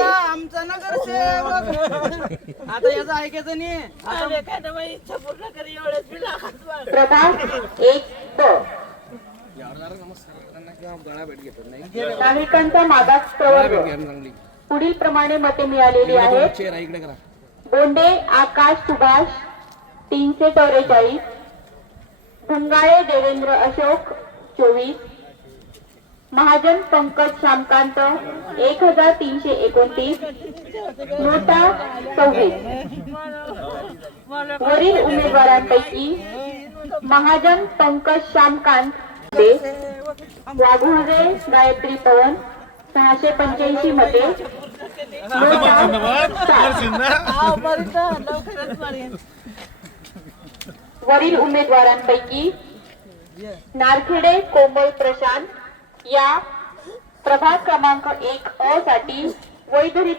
होते. आमचा नगरसेवक आता याचं ऐकायचं नाही. प्रभाग 1 ब नागरिकांचा मागास प्रवर्ग पुढील प्रमाणे मते मिळालेली आहेत. बोंडे आकाश सुभाष 344, भंगाळे देवेंद्र अशोक 24, महाजन पंकज श्यामकांत 1329, नोटा 26. वरील उमेदवारांपैकी महाजन पंकज श्यामकांत वाघुळे गायत्री पवन 685 मते, वरील उमेदवारांपैकी नारखेडे कोमल प्रशांत या प्रभाग क्रमांक 1 अ साठी वैधरित्या